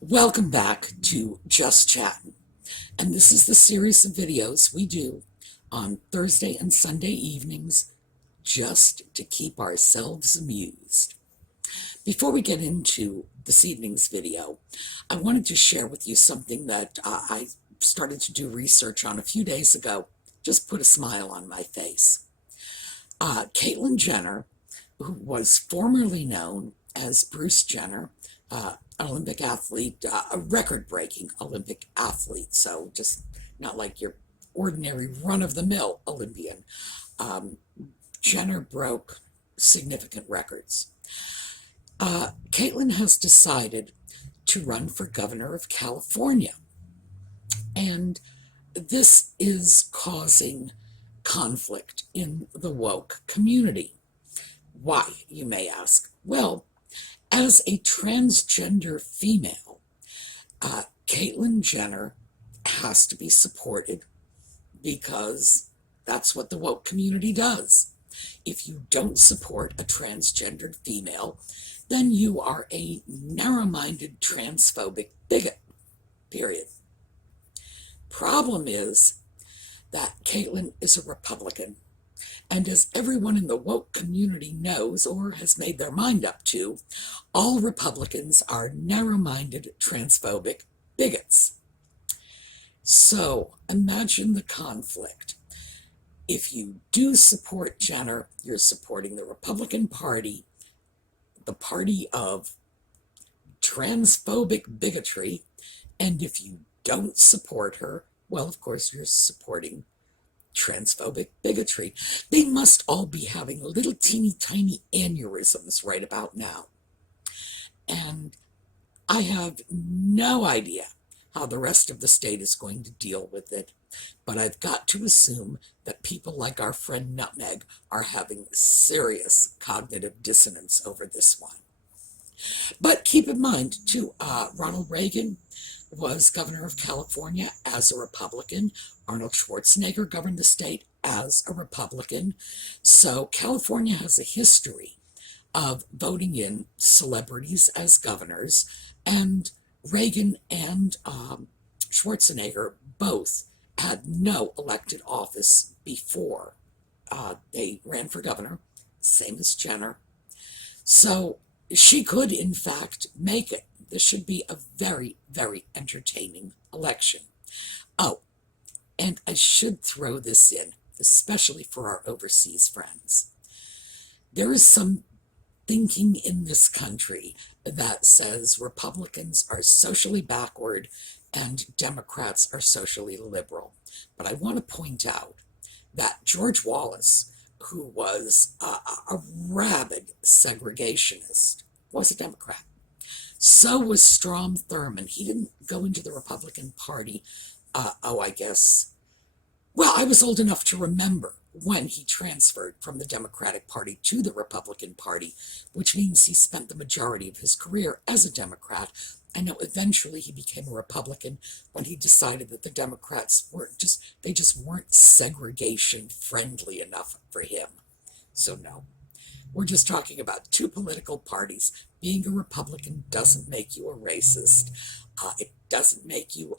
Welcome back to Just Chattin', and this is the series of videos we do on Thursday and Sunday evenings just to keep ourselves amused. Before we get into this evening's video, I wanted to share with you something that I started to do research on a few days ago. Just put a smile on my face. Caitlyn Jenner, who was formerly known as Bruce Jenner, Olympic athlete, a record-breaking Olympic athlete, so just not like your ordinary run-of-the-mill Olympian. Jenner broke significant records. Caitlyn has decided to run for governor of California, and this is causing conflict in the woke community. Why, you may ask? Well, as a transgender female, Caitlyn Jenner has to be supported because that's what the woke community does. If you don't support a transgendered female, then you are a narrow-minded transphobic bigot, period. Problem is that Caitlyn is a Republican. And as everyone in the woke community knows or has made their mind up to, all Republicans are narrow-minded, transphobic bigots. So imagine the conflict. If you do support Jenner, you're supporting the Republican Party, the party of transphobic bigotry. And if you don't support her, well, of course, you're supporting transphobic bigotry. They must all be having little teeny tiny aneurysms right about now. And I have no idea how the rest of the state is going to deal with it, but I've got to assume that people like our friend Nutmeg are having serious cognitive dissonance over this one. But keep in mind, too, Ronald Reagan was governor of California as a Republican. Arnold Schwarzenegger governed the state as a Republican. So California has a history of voting in celebrities as governors, and Reagan and Schwarzenegger both had no elected office before they ran for governor, same as Jenner. So she could, in fact, make it. This should be a very, very entertaining election. Oh, and I should throw this in, especially for our overseas friends. There is some thinking in this country that says Republicans are socially backward and Democrats are socially liberal. But I want to point out that George Wallace, who was a rabid segregationist, was a Democrat. So was Strom Thurmond. He didn't go into the Republican Party, I guess. Well, I was old enough to remember when he transferred from the Democratic Party to the Republican Party, which means he spent the majority of his career as a Democrat. I know eventually he became a Republican when he decided that the Democrats they just weren't segregation friendly enough for him. So no, we're just talking about two political parties. Being a Republican doesn't make you a racist. It doesn't make you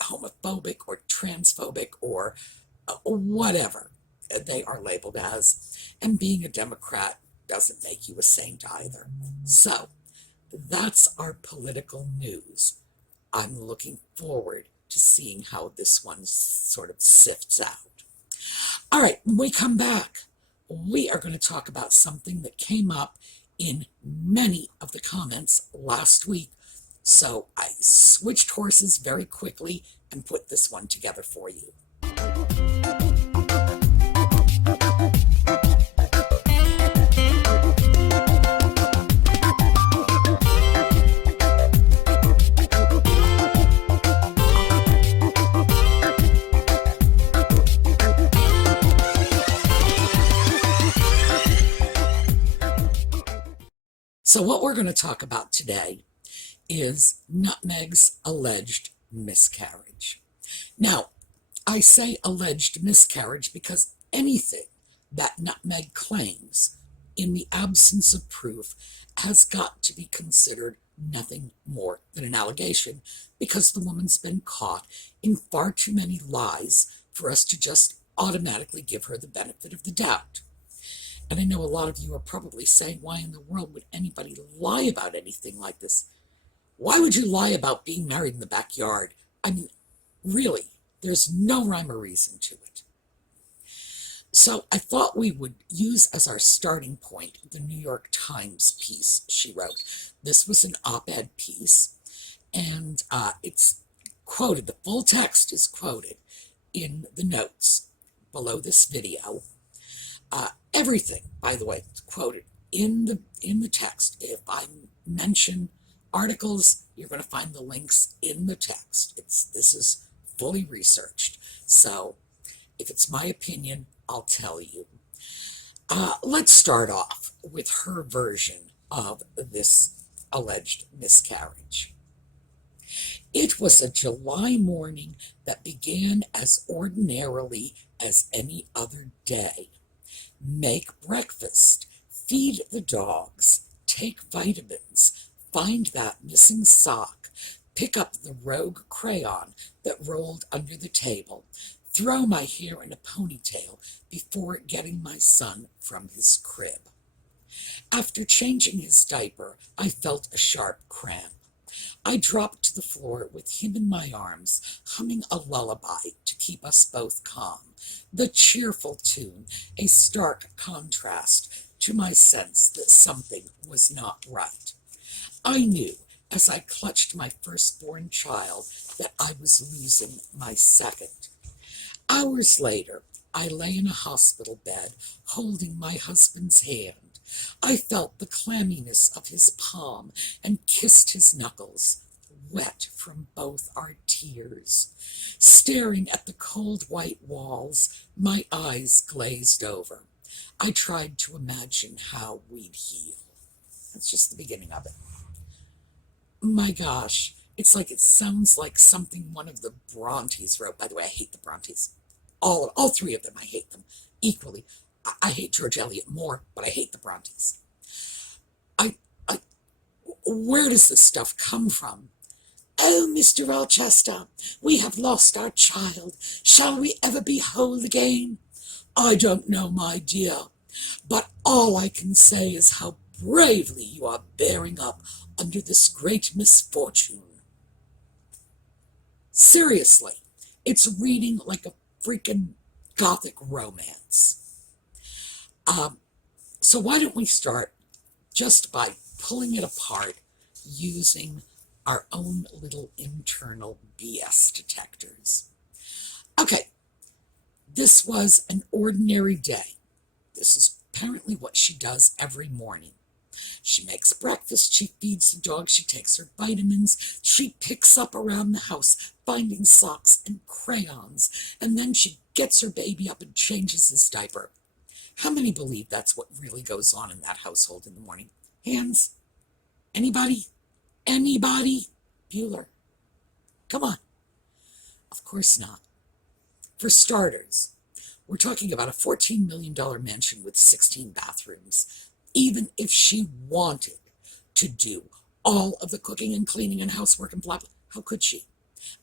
homophobic or transphobic or whatever they are labeled as. And being a Democrat doesn't make you a saint either. So that's our political news. I'm looking forward to seeing how this one sort of sifts out. All right, when we come back, we are going to talk about something that came up in many of the comments last week. So I switched horses very quickly and put this one together for you. So what we're going to talk about today is Nutmeg's alleged miscarriage. Now, I say alleged miscarriage because anything that Nutmeg claims in the absence of proof has got to be considered nothing more than an allegation, because the woman's been caught in far too many lies for us to just automatically give her the benefit of the doubt. And I know a lot of you are probably saying, why in the world would anybody lie about anything like this? Why would you lie about being married in the backyard? I mean, really, there's no rhyme or reason to it. So I thought we would use as our starting point the New York Times piece she wrote. This was an op-ed piece, and it's quoted, the full text is quoted in the notes below this video. Everything, by the way, is quoted in the text. If I mention articles, you're going to find the links in the text. This is fully researched. So if it's my opinion, I'll tell you. Let's start off with her version of this alleged miscarriage. It was a July morning that began as ordinarily as any other day. Make breakfast, feed the dogs, take vitamins, find that missing sock, pick up the rogue crayon that rolled under the table, throw my hair in a ponytail before getting my son from his crib. After changing his diaper, I felt a sharp cramp. I dropped to the floor with him in my arms, humming a lullaby to keep us both calm. The cheerful tune, a stark contrast to my sense that something was not right. I knew, as I clutched my firstborn child, that I was losing my second. Hours later, I lay in a hospital bed, holding my husband's hand. I felt the clamminess of his palm and kissed his knuckles, wet from both our tears. Staring at the cold white walls, my eyes glazed over. I tried to imagine how we'd heal. That's just the beginning of it. My gosh, it sounds like something one of the Brontes wrote. By the way, I hate the Brontes. All three of them, I hate them equally. I hate George Eliot more, but I hate the Brontes. Where does this stuff come from? Oh, Mr. Rochester, we have lost our child. Shall we ever be whole again? I don't know, my dear, but all I can say is how bravely you are bearing up under this great misfortune. Seriously, it's reading like a freaking gothic romance. So why don't we start just by pulling it apart using our own little internal BS detectors. Okay, this was an ordinary day. This is apparently what she does every morning. She makes breakfast, she feeds the dog, she takes her vitamins, she picks up around the house, finding socks and crayons, and then she gets her baby up and changes his diaper. How many believe that's what really goes on in that household in the morning? Hands? Anybody? Anybody? Bueller. Come on. Of course not. For starters, we're talking about a $14 million mansion with 16 bathrooms. Even if she wanted to do all of the cooking and cleaning and housework and blah, blah, how could she?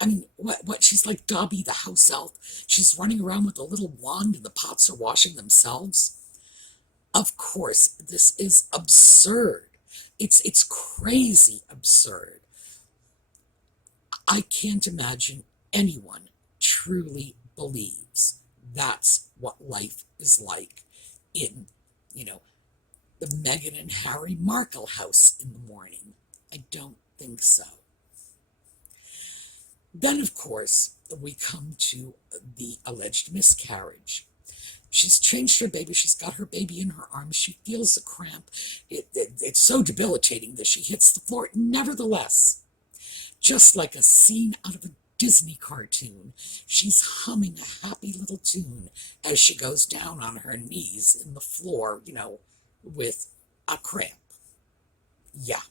I mean, what? She's like Dobby the house elf. She's running around with a little wand and the pots are washing themselves. Of course, this is absurd. It's crazy absurd. I can't imagine anyone truly believes that's what life is like in, the Meghan and Harry Markle house in the morning. I don't think so. Then, of course, we come to the alleged miscarriage. She's changed her baby. She's got her baby in her arms. She feels a cramp. It's so debilitating that she hits the floor. Nevertheless, just like a scene out of a Disney cartoon, she's humming a happy little tune as she goes down on her knees in the floor, with a cramp. Yeah,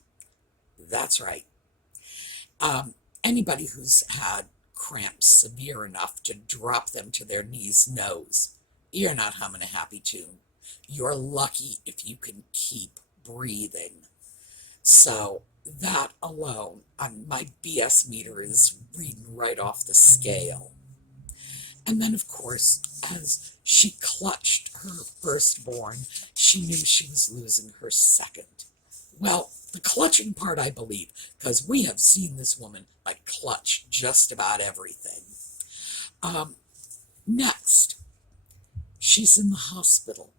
that's right. Anybody who's had cramps severe enough to drop them to their knees knows you're not humming a happy tune. You're lucky if you can keep breathing. So that alone, my BS meter is reading right off the scale. And then, of course, as she clutched her firstborn, she knew she was losing her second. Well, the clutching part, I believe, because we have seen this woman like clutch just about everything. Next, she's in the hospital,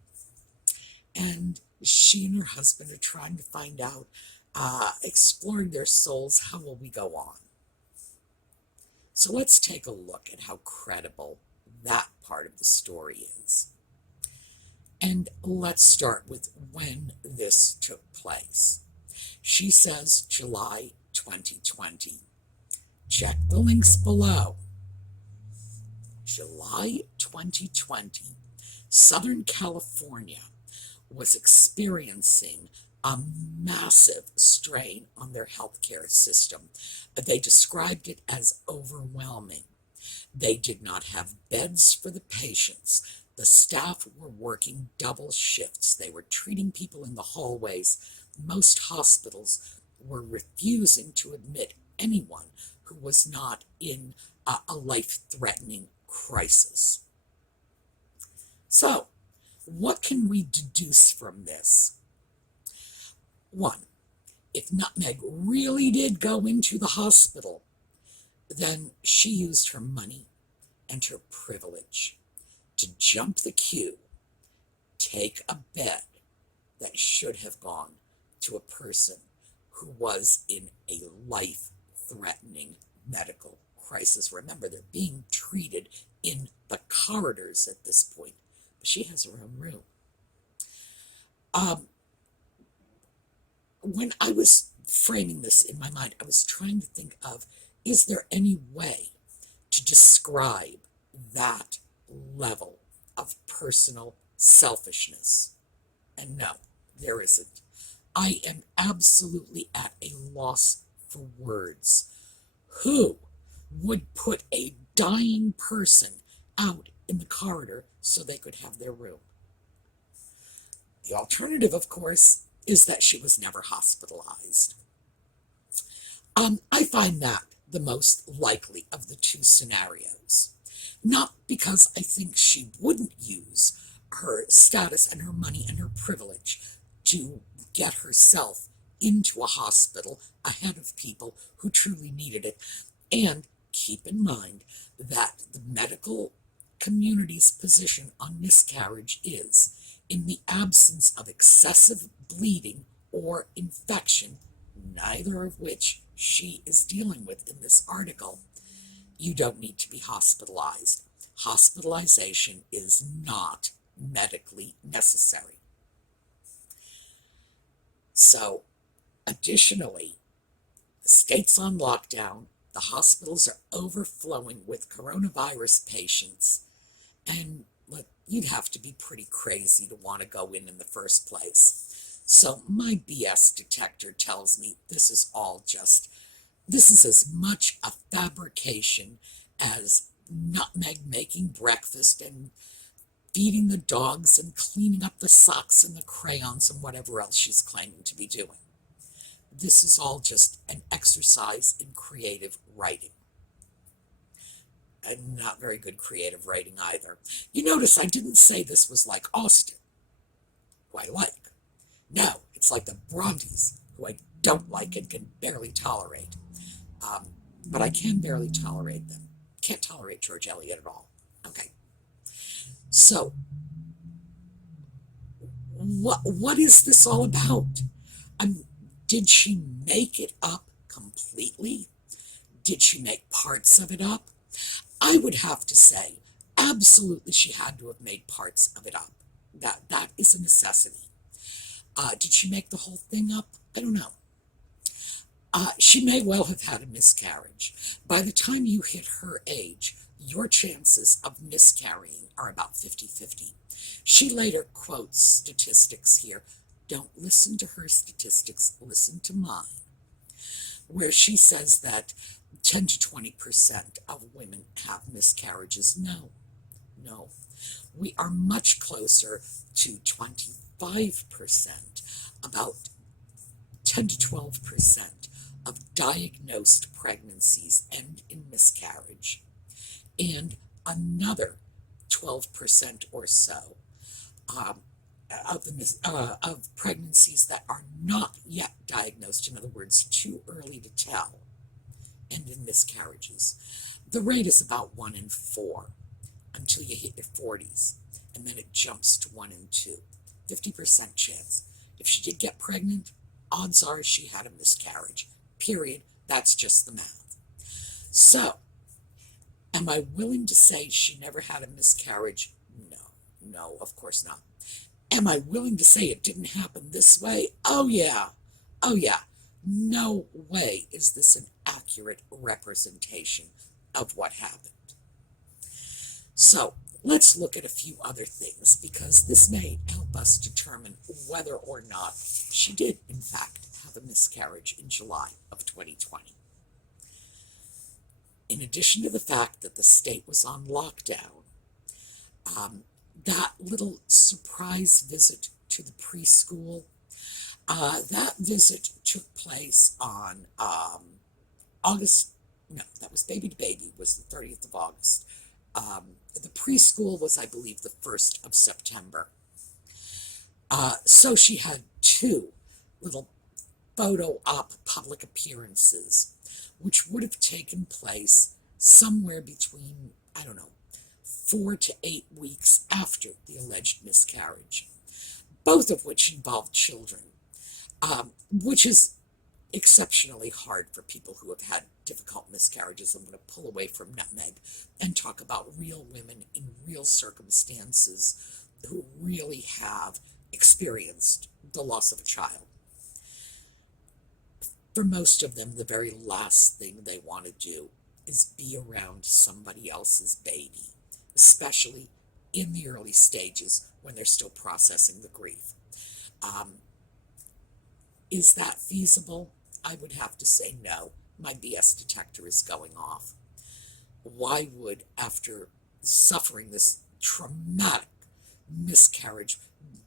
and she and her husband are trying to find out, exploring their souls, how will we go on? So let's take a look at how credible that part of the story is. And let's start with when this took place. She says July 2020. Check the links below. July 2020, Southern California was experiencing a massive strain on their healthcare system. They described it as overwhelming. They did not have beds for the patients. The staff were working double shifts. They were treating people in the hallways. Most hospitals were refusing to admit anyone who was not in a life-threatening crisis. So, what can we deduce from this? One, if Nutmeg really did go into the hospital, then she used her money and her privilege to jump the queue, take a bed that should have gone to a person who was in a life-threatening medical crisis. Remember, they're being treated in the corridors at this point, but she has her own room. When I was framing this in my mind, I was trying to think of, is there any way to describe that level of personal selfishness? And no, there isn't. I am absolutely at a loss for words. Who would put a dying person out in the corridor so they could have their room? The alternative, of course, is that she was never hospitalized. I find that the most likely of the two scenarios. Not because I think she wouldn't use her status and her money and her privilege to get herself into a hospital ahead of people who truly needed it. And keep in mind that the medical community's position on miscarriage is, in the absence of excessive bleeding or infection, neither of which she is dealing with in this article, you don't need to be hospitalized. Hospitalization is not medically necessary. So, additionally, the state's on lockdown, the hospitals are overflowing with coronavirus patients, and you'd have to be pretty crazy to want to go in the first place. So my BS detector tells me this is as much a fabrication as Nutmeg making breakfast and feeding the dogs and cleaning up the socks and the crayons and whatever else she's claiming to be doing. This is all just an exercise in creative writing. And not very good creative writing either. You notice I didn't say this was like Austen, who I like. No, it's like the Brontes, who I don't like and can barely tolerate. But I can barely tolerate them. Can't tolerate George Eliot at all. Okay. So, what is this all about? Did she make it up completely? Did she make parts of it up? I would have to say, absolutely she had to have made parts of it up. That is a necessity. Did she make the whole thing up? I don't know. She may well have had a miscarriage. By the time you hit her age, your chances of miscarrying are about 50-50. She later quotes statistics here. Don't listen to her statistics, listen to mine, where she says that 10 to 20% of women have miscarriages. No. We are much closer to 25%, about 10 to 12% of diagnosed pregnancies end in miscarriage, and another 12% or so um, of pregnancies that are not yet diagnosed, in other words, too early to tell, end in miscarriages. The rate is about 1 in 4 until you hit your 40s, and then it jumps to 1 in 2. 50% chance. If she did get pregnant, odds are she had a miscarriage. Period. That's just the math. So, am I willing to say she never had a miscarriage? No, of course not. Am I willing to say it didn't happen this way? Oh yeah. No way is this an accurate representation of what happened. So let's look at a few other things, because this may help us determine whether or not she did, in fact, have a miscarriage in July of 2020. In addition to the fact that the state was on lockdown, that little surprise visit to the preschool, that visit took place on August, no, that was baby to baby, was the 30th of August. The preschool was, I believe, the 1st of September. So she had 2 little photo op public appearances, which would have taken place somewhere between, 4 to 8 weeks after the alleged miscarriage, both of which involved children, which is exceptionally hard for people who have had difficult miscarriages. I'm going to pull away from Nutmeg and talk about real women in real circumstances who really have experienced the loss of a child. For most of them, the very last thing they want to do is be around somebody else's baby, especially in the early stages when they're still processing the grief. Is that feasible? I would have to say no. My BS detector is going off. Why would, after suffering this traumatic miscarriage,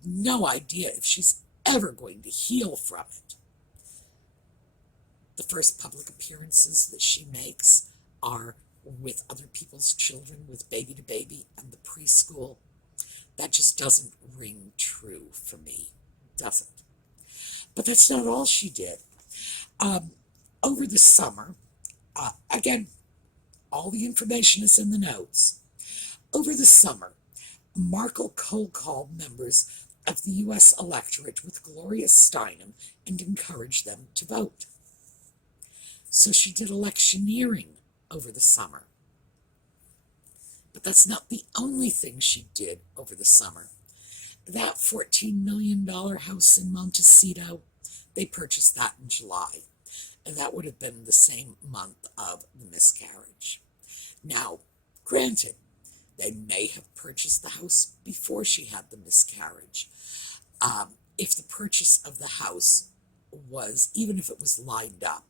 no idea if she's ever going to heal from it? The first public appearances that she makes are with other people's children, with baby to baby and the preschool. That just doesn't ring true for me, doesn't. But that's not all she did. Over the summer, again, all the information is in the notes. Over the summer, Markle cold called members of the U.S. electorate with Gloria Steinem and encouraged them to vote. So she did electioneering over the summer. But that's not the only thing she did over the summer. That $14 million house in Montecito, they purchased that in July. And that would have been the same month of the miscarriage. Now, granted, they may have purchased the house before she had the miscarriage. If the purchase of the house was, even if it was lined up,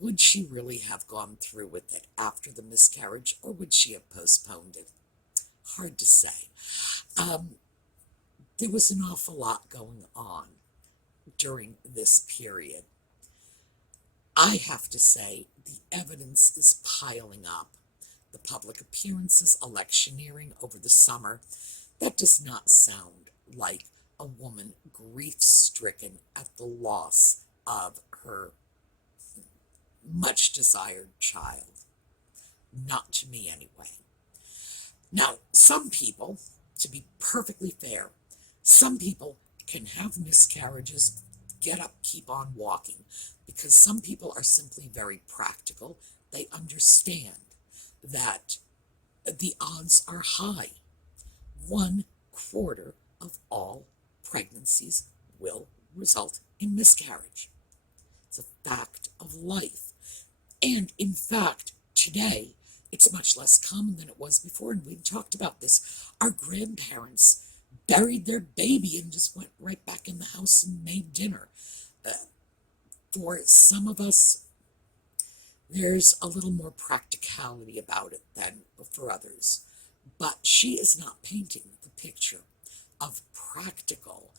would she really have gone through with it after the miscarriage, or would she have postponed it? Hard to say. There was an awful lot going on during this period. I have to say the evidence is piling up. The public appearances, electioneering over the summer, that does not sound like a woman grief-stricken at the loss of her much desired child. Not to me anyway. Now, some people, to be perfectly fair, some people can have miscarriages, get up, keep on walking, because some people are simply very practical. They understand that the odds are high. 1/4 of all pregnancies will result in miscarriage. It's a fact of life. And in fact, today, it's much less common than it was before, and we've talked about this. Our grandparents buried their baby and just went right back in the house and made dinner. For some of us, there's a little more practicality about it than for others. But she is not painting the picture of practical,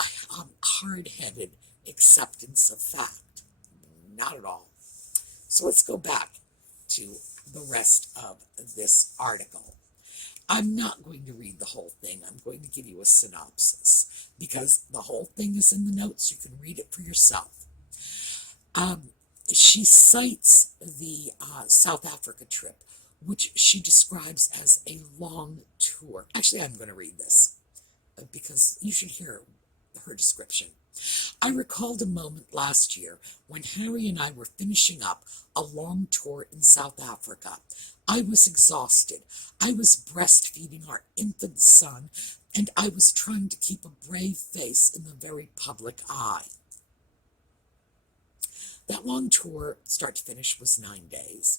hard-headed acceptance of fact. Not at all. So let's go back to the rest of this article. I'm not going to read the whole thing. I'm going to give you a synopsis because the whole thing is in the notes. You can read it for yourself. She cites the South Africa trip, which she describes as a long tour. Actually, I'm going to read this because you should hear her description. I recalled a moment last year when Harry and I were finishing up a long tour in South Africa. I was exhausted. I was breastfeeding our infant son, and I was trying to keep a brave face in the very public eye. That long tour, start to finish, was 9 days.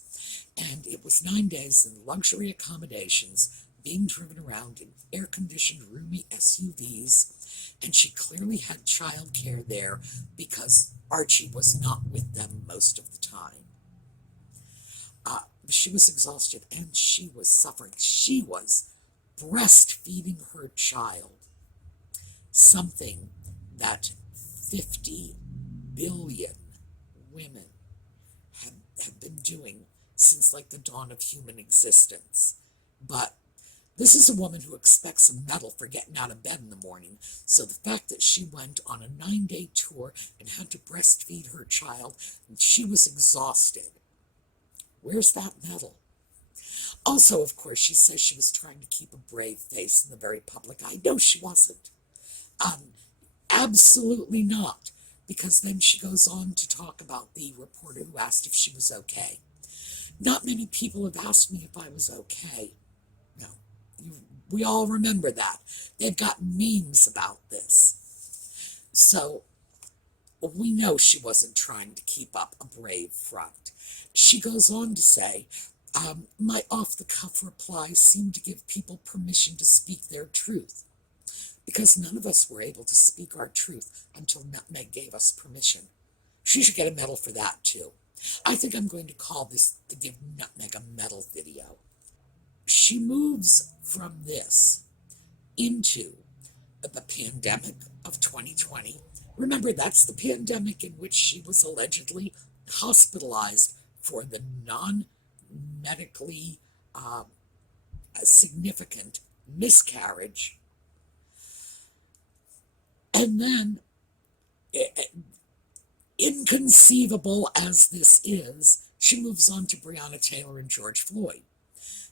And it was 9 days in luxury accommodations, being driven around in air-conditioned, roomy SUVs. And she clearly had childcare there because Archie was not with them most of the time. She was exhausted and she was suffering. She was breastfeeding her child, something that 50 billion women have been doing since like the dawn of human existence. But this is a woman who expects a medal for getting out of bed in the morning. So the fact that she went on a 9-day tour and had to breastfeed her child and she was exhausted, where's that medal? Also, of course, she says she was trying to keep a brave face in the very public eye. No, she wasn't. Absolutely not. Because then she goes on to talk about the reporter who asked if she was okay. Not many people have asked me if I was okay. No. We all remember that. They've got memes about this. So we know she wasn't trying to keep up a brave front. She goes on to say, my off-the-cuff replies seem to give people permission to speak their truth. Because none of us were able to speak our truth until Nutmeg gave us permission. She should get a medal for that, too. I think I'm going to call this the Give Nutmeg a Medal video. She moves from this into the pandemic of 2020. Remember, that's the pandemic in which she was allegedly hospitalized for the non-medically significant miscarriage. And then, inconceivable as this is, she moves on to Breonna Taylor and George Floyd.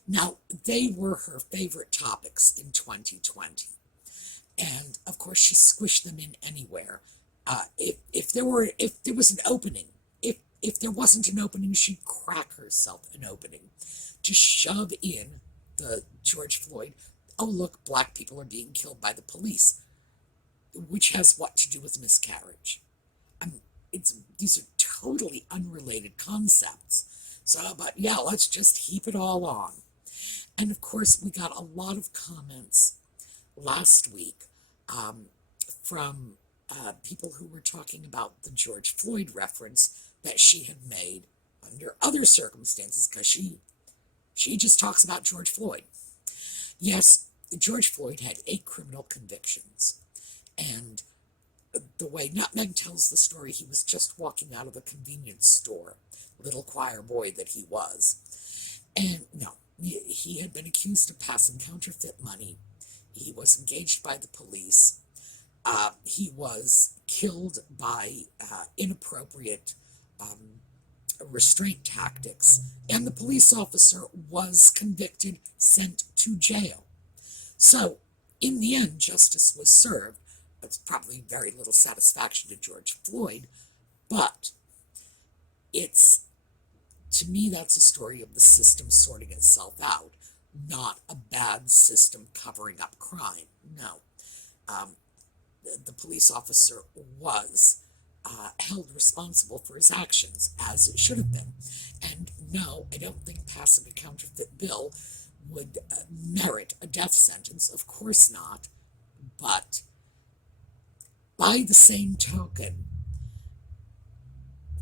Now, they were her favorite topics in 2020. And, of course, she squished them in anywhere. If there was an opening, if there wasn't an opening, she'd crack herself an opening to shove in the George Floyd, oh, look, black people are being killed by the police, which has what to do with miscarriage. These are totally unrelated concepts. So, but yeah, let's just heap it all on. And of course, we got a lot of comments last week from people who were talking about the George Floyd reference that she had made under other circumstances, because she just talks about George Floyd. Yes, George Floyd had 8 criminal convictions. And the way Nutmeg tells the story, he was just walking out of a convenience store, little choir boy that he was. And no, he had been accused of passing counterfeit money. He was engaged by the police. He was killed by inappropriate restraint tactics. And the police officer was convicted, sent to jail. So, in the end, justice was served. It's probably very little satisfaction to George Floyd, but to me, that's a story of the system sorting itself out, not a bad system covering up crime. No. The police officer was held responsible for his actions, as it should have been. And no, I don't think passing a counterfeit bill would merit a death sentence. Of course not. But by the same token,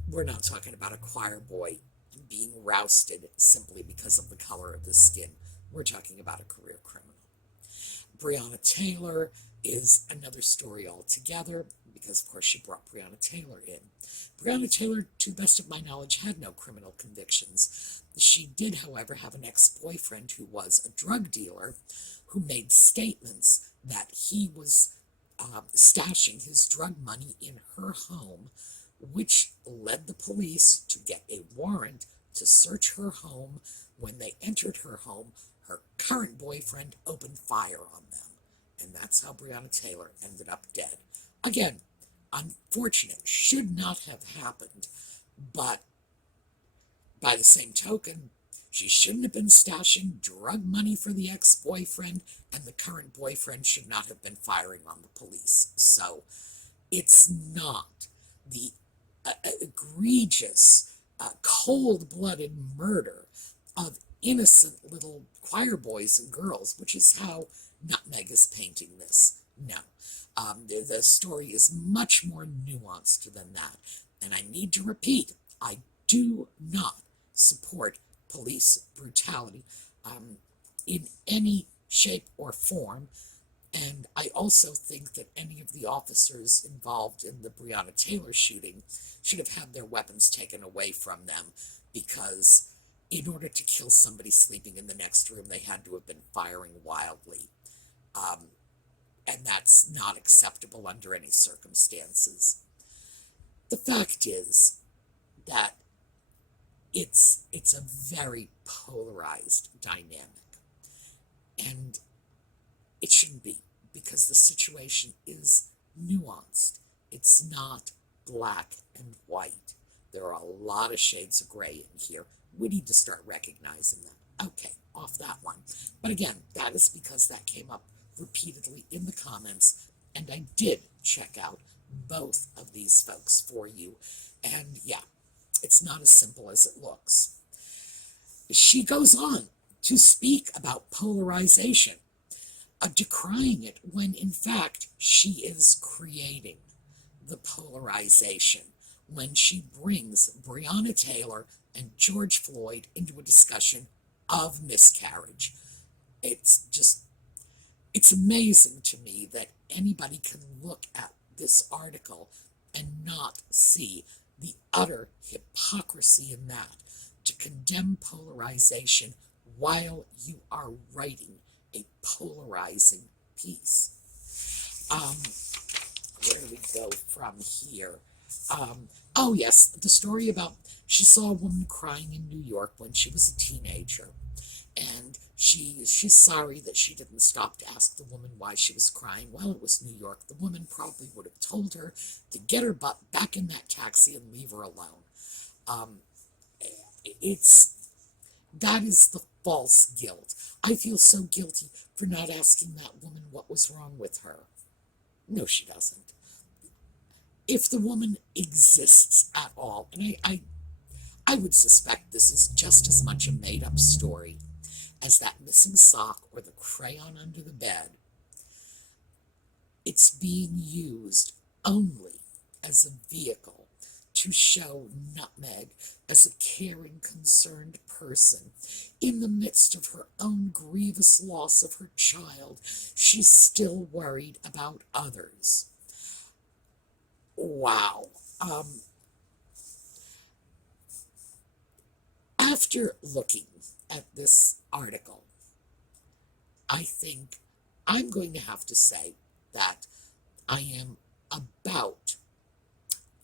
we're not talking about a choir boy being rousted simply because of the color of his skin. We're talking about a career criminal. Breonna Taylor is another story altogether, because of course she brought Breonna Taylor in. Breonna Taylor, to the best of my knowledge, had no criminal convictions. She did, however, have an ex-boyfriend who was a drug dealer who made statements that he was stashing his drug money in her home, which led the police to get a warrant to search her home. When they entered her home, her current boyfriend opened fire on them. And that's how Breonna Taylor ended up dead. Again, unfortunate, should not have happened, but by the same token, she shouldn't have been stashing drug money for the ex-boyfriend, and the current boyfriend should not have been firing on the police. So it's not the egregious, cold-blooded murder of innocent little choir boys and girls, which is how Nutmeg is painting this. No. The story is much more nuanced than that. And I need to repeat, I do not support police brutality in any shape or form. And I also think that any of the officers involved in the Breonna Taylor shooting should have had their weapons taken away from them, because in order to kill somebody sleeping in the next room, they had to have been firing wildly. And that's not acceptable under any circumstances. The fact is that it's a very polarized dynamic, and it shouldn't be, because the situation is nuanced. It's not black and white. There are a lot of shades of gray in here. We need to start recognizing that. Okay, off that one. But again, that is because that came up repeatedly in the comments, and I did check out both of these folks for you. And yeah, it's not as simple as it looks. She goes on to speak about polarization, decrying it when in fact she is creating the polarization when she brings Breonna Taylor and George Floyd into a discussion of miscarriage. It's amazing to me that anybody can look at this article and not see the utter hypocrisy in that, to condemn polarization while you are writing a polarizing piece. Where do we go from here? Oh yes, the story about she saw a woman crying in New York when she was a teenager, and she's sorry that she didn't stop to ask the woman why she was crying. Well, it was New York. The woman probably would have told her to get her butt back in that taxi and leave her alone. That is the false guilt. I feel so guilty for not asking that woman what was wrong with her. No, she doesn't. If the woman exists at all, and I would suspect this is just as much a made-up story as that missing sock or the crayon under the bed, it's being used only as a vehicle to show Nutmeg as a caring, concerned person. In the midst of her own grievous loss of her child, she's still worried about others. Wow. After looking at this article, I think I'm going to have to say that I am about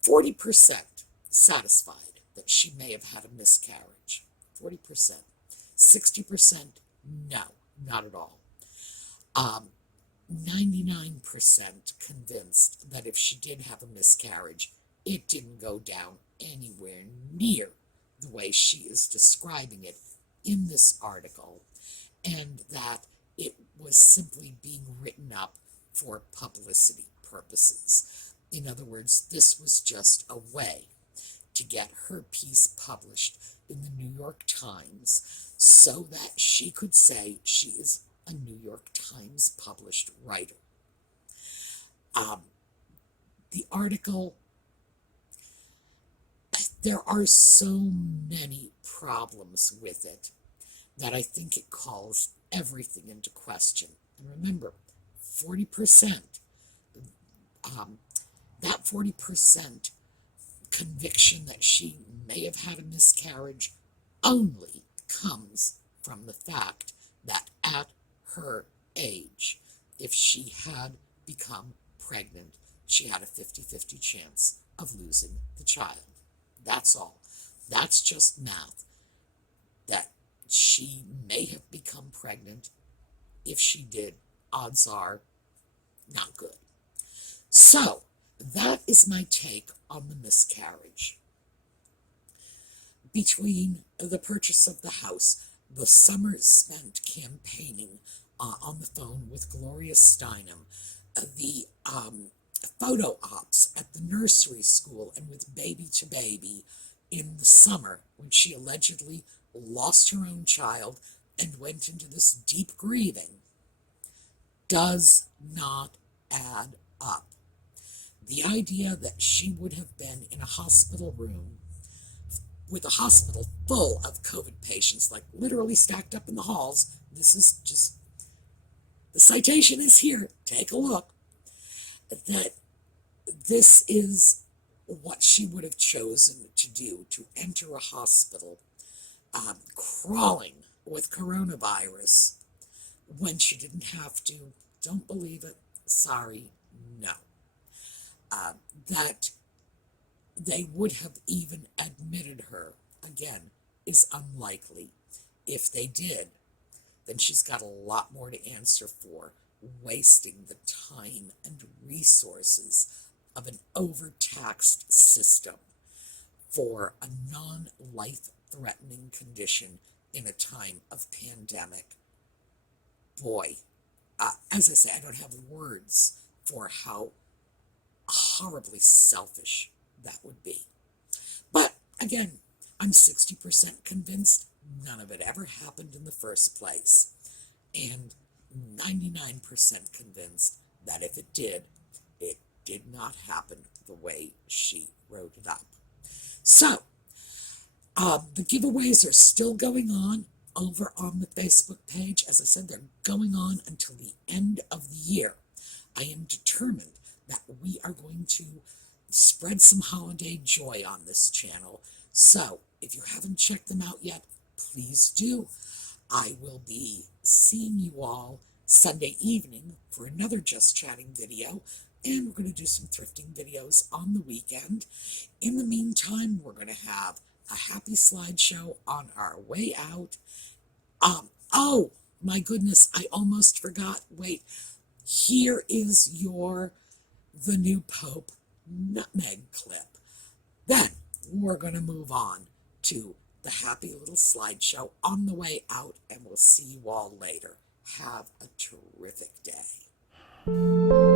40% satisfied that she may have had a miscarriage. 40%. 60%, no, not at all. 99% convinced that if she did have a miscarriage, it didn't go down anywhere near the way she is describing it in this article, and that it was simply being written up for publicity purposes. In other words, this was just a way to get her piece published in the New York Times so that she could say she is a New York Times published writer. The article, there are so many problems with it that I think it calls everything into question. And remember, 40%, that 40% conviction that she may have had a miscarriage only comes from the fact that at her age, if she had become pregnant, she had a 50-50 chance of losing the child. That's all. That's just math. That she may have become pregnant. If she did, odds are not good. So, that is my take on the miscarriage. Between the purchase of the house, the summer spent campaigning on the phone with Gloria Steinem, the photo ops at the nursery school and with Baby to Baby in the summer when she allegedly lost her own child and went into this deep grieving, does not add up. The idea that she would have been in a hospital room with a hospital full of COVID patients, like literally stacked up in the halls, this is just, the citation is here, take a look, that this is what she would have chosen to do, to enter a hospital crawling with coronavirus when she didn't have to. Don't believe it. Sorry, no. That they would have even admitted her, again, is unlikely. If they did, then she's got a lot more to answer for, wasting the time and resources of an overtaxed system for a non-life-threatening condition in a time of pandemic. Boy, as I say, I don't have words for how horribly selfish that would be. But again, I'm 60% convinced none of it ever happened in the first place, and 99% convinced that if it did not happen the way she wrote it up. So, the giveaways are still going on over on the Facebook page. As I said, they're going on until the end of the year. I am determined that we are going to spread some holiday joy on this channel. So, if you haven't checked them out yet, please do. I will be seeing you all Sunday evening for another Just Chatting video, and we're going to do some thrifting videos on the weekend. In the meantime, we're going to have a happy slideshow on our way out. Oh my goodness, I almost forgot. Wait, here is the new Pope Nutmeg clip. Then we're going to move on to the happy little slideshow on the way out, and we'll see you all later. Have a terrific day.